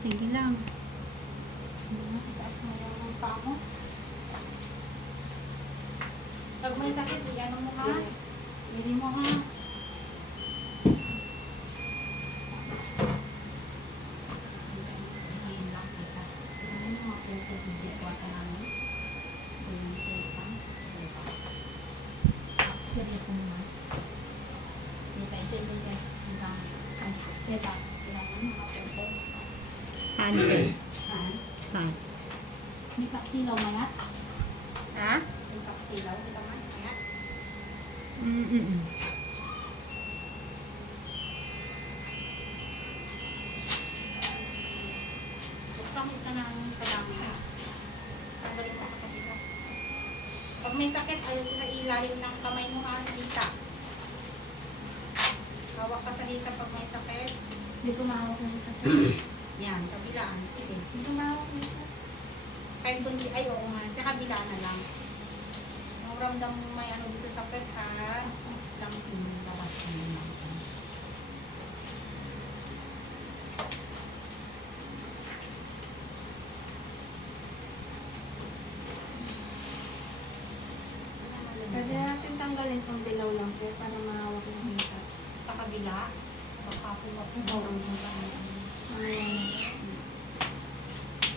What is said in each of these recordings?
sige lang. Itaas mo yung paa mo. Pag may sakit, ano mo ha? Hindi mo ha? Ano? Saan? May paksilaw mayat? Ha? May paksilaw, kita man, mayat? Buksan mo ka ng kadami. Tanggalin mo sa kanila. Pag may sakit, ayaw sila ilalim ng kamay mo ha sa hita. Hawak ka sa hita pag may sakit. Hindi ko mahawak na sa Yan, kabilaan. Sige. Hindi ko mahawak na sa Kahit kundi, ay oo nga, sa kabila na lang. Yung ramdam mo may ano dito sa pet ha, lang lakas ka lang. Pwede natin tanggalin kung dilaw lang po para mahawak ng hita. Sa kabila, baka Oo.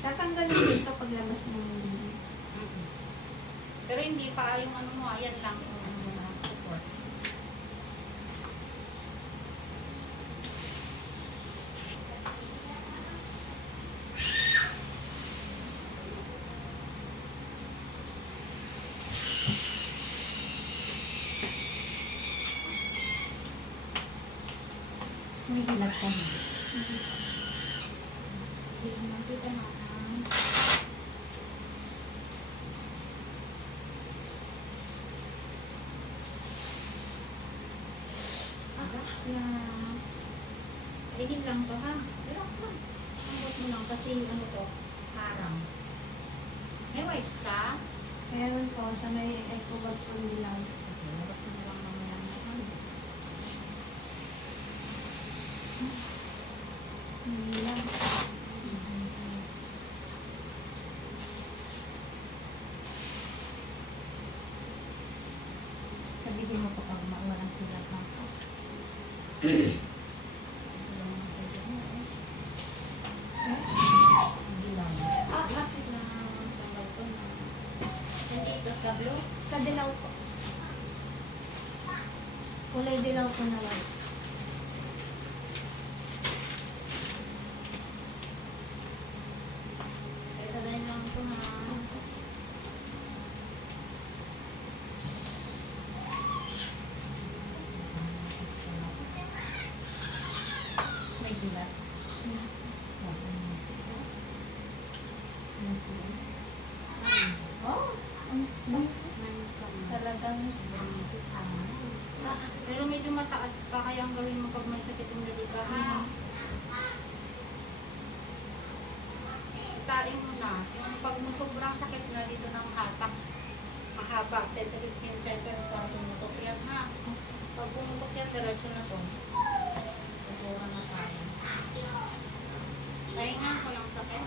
Tatanggalin dito paglabas ng Pero hindi pa yung ano mo, ayan lang yung ano na support. may hilag siya. Dito na ang yan. Ligid lang to ha. Relax lang. Ambot mo lang kasi ano to, harang. May wipes ka? Meron po sa may eco bag po dilaw. Okay, labas mo na lang mamaya na. Hindi lang. Sabihin mo kapag walang tulad ng to. Ah, bakit? Nandito sa blue. Sa dilaw po. Kulay dilaw po na wipes. Ito na lang ito ha. May gulat. Oh! Talagang pero medyo mataas pa kaya ang gawin mo pag may sakit yung dali ka ha. Itain mo na. Yung pag mo sobrang sakit na dito ng hatak, mahaba, 10 to 15 seconds para pumutok yan ha. Pag pumutok yan, diretso na to. Siguro na tayo. Tayo nga, walang sakit.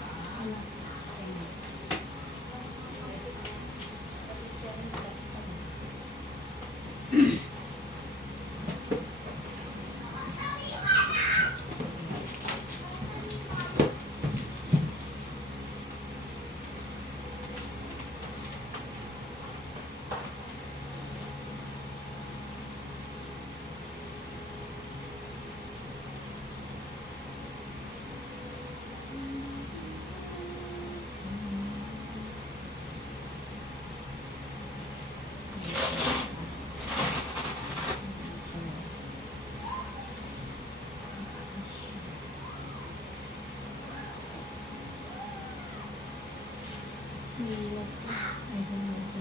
Hilag po. Ay, hilag po.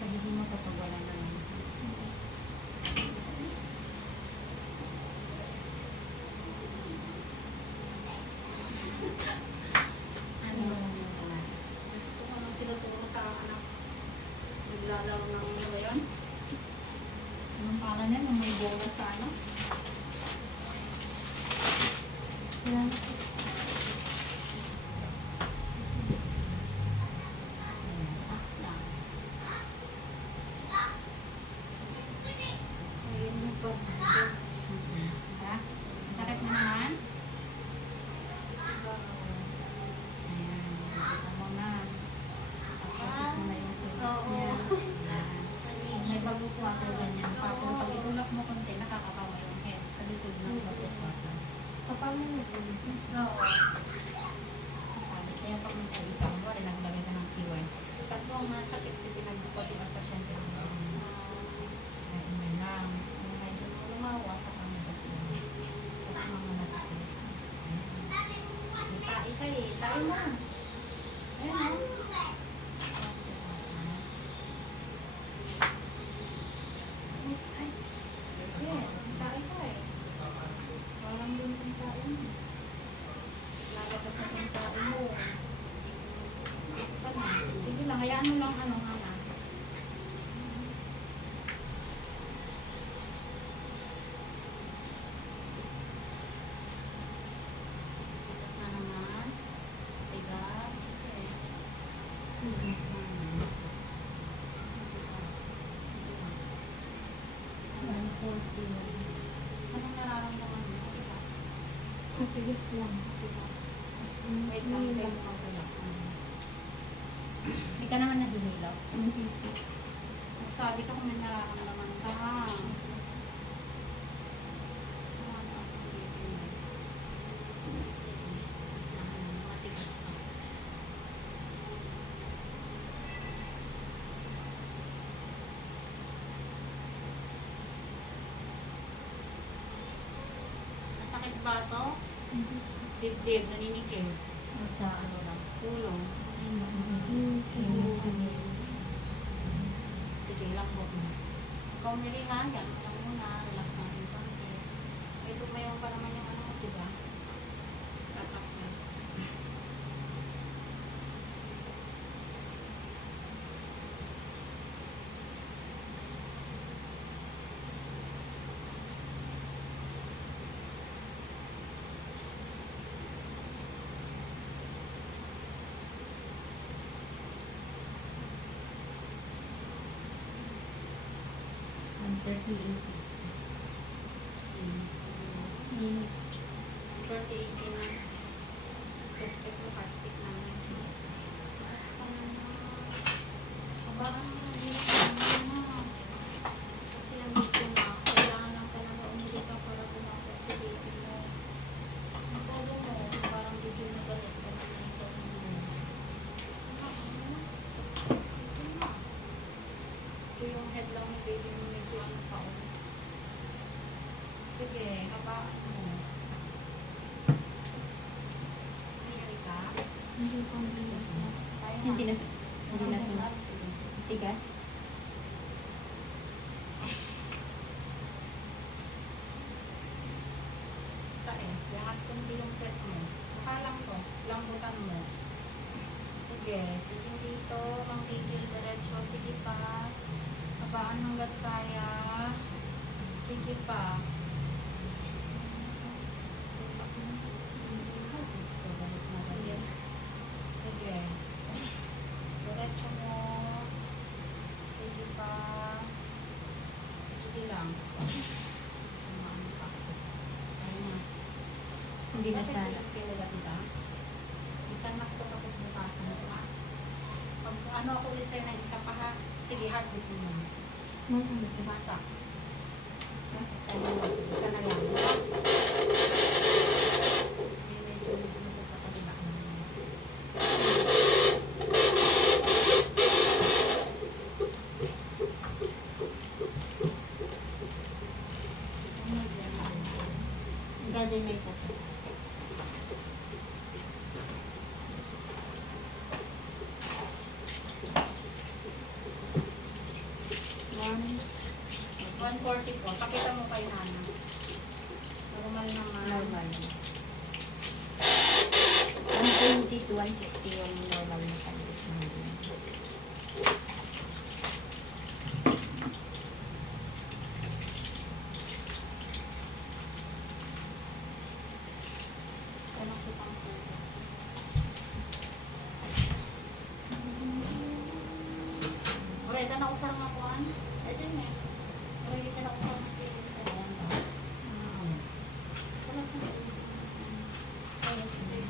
Sabihin mo kapag wala na lang. Ano? Gusto ko nang tinutulog. naglalaro ng ano ba yun? Anong pangalan niya? Nung may bola sa ano? Yan. Relax lang. Ayun yung pag... Ha? Masakit mo naman? Ayan. Nakita mo na. Tapos mo na yung sulas niya. Ayan. Kung may pagkukwatro ganyan. Tapos pag itulak mo konti, nakakapawa yung head sa likod ng pagkukwatro. Kapag mo nag-ulit. Oo. Kaya pag nagpalitan mo, rin naglagay ka ng keyword. Pag kung masakit, pinagbukat yung pasyente ng kaya ina lang. Kung medyo lumawa sa kanila siya. Kaya mga masakit. Tayo ka eh. Tayo mo. Ayan o. Ay, Ayan. Tayo ka eh. Walang dun kung tayo mo. Lalabas na kung tayo mo. Sige lang, hayaan mo lang ano nga na. Sikat na naman. Tigas. Okay. Tigas na naman. Tigas. Anong nararamdaman mo? Tigas. matigas lang. Tigas. As in, Wait lang, may tayo mo kapayak. Hindi ka naman nahihilaw. hindi po. Sabi ko kung may nararamdaman ka ha. Matigas pa. Masakit ba to? Hindi. Dibdib, naninikil. Sa ano lang, ulo. Siguro. Sige, lambot mo. Ikaw nilihan, yan lang muna, relax na yung konti. May tumayo pa naman yung ano mo, diba? Tatakmas. Hmm. 30-80 na. Just check mo heartbeat namin. Taas ka na na. Kabahan mo na din na. Kasi ang dito na. Kailangan lang talaga umili ka para kumapit sa baby mo. Ang todo mo, parang dito na galit ka na ito. Ito yung head lang ng baby mo, medyo ano pa. Sige, habaan mo. Nangyari ka? Hindi po hindi na siya. Tayo nga. Hindi na sunod. Sige. Tigas. Tayo. Lahat kong bilong set mo. Baka lang to. Lambutan mo. Sige. Tigil dito. Ang tigil diretso. Sige pa. Habaan hanggat kaya. Sige pa. Gusto, balik na rin. Sige. Diretso mo. Sige pa. Sige lang. Tumaan pa. Ayun na. Hindi na siya. Kailan kita? Itanak ko tapos butasan ito ha. Pag ano ako ulit sa'yo ng isa pa ha. Sige, heartbeat mo muna. Masak. Masak tayo mo. Isa na lang. May medyo ano sa kabila. Ganda may isa. One. 140 po. Pakita mo kay Nana. Normal naman. Normal. 120 to 160 yung normal na sandwich mo. ka na usar nga kuhan. Eh, din eh. Marami ka na usar nga si Sayan ba? Sarap na. Ay, hindi.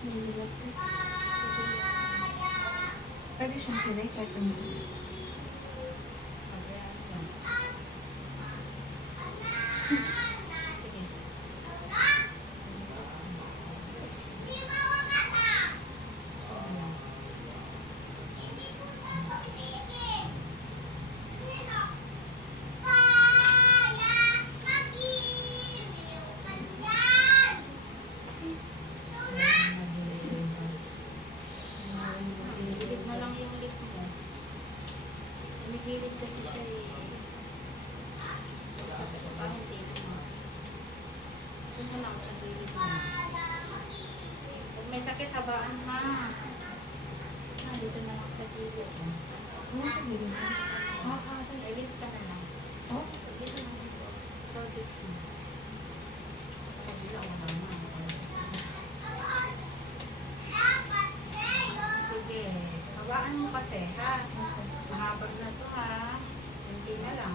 Nahihirap eh. Pwede siyang tinay kahit tumulong. Gilid na lang yung lip mo. Gilid kasi siya eh. Sabi ko, parang tape mo. Ito mo lang sa gilid mo. Pag may sakit, habaan ha. Dito na lang sa gilid. Ano sa gilid? Gilid ka na lang. Oh? Dito lang dito. Cervix mo. Sa kabila, wala na. Sige. Habaan mo kasi, ha? Mahabang na to, ha? Hindi na lang.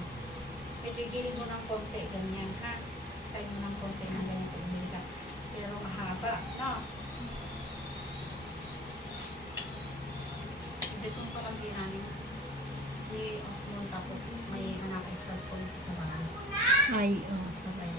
Medyo gilid mo ng konti, ganyan, ha? Sa'yo mo ng konti na ganyan pagmili ka. Pero mahaba, no? Hindi kung parang ginamit. Tapos may anak start point sa bahay. Ay, oh. Sabay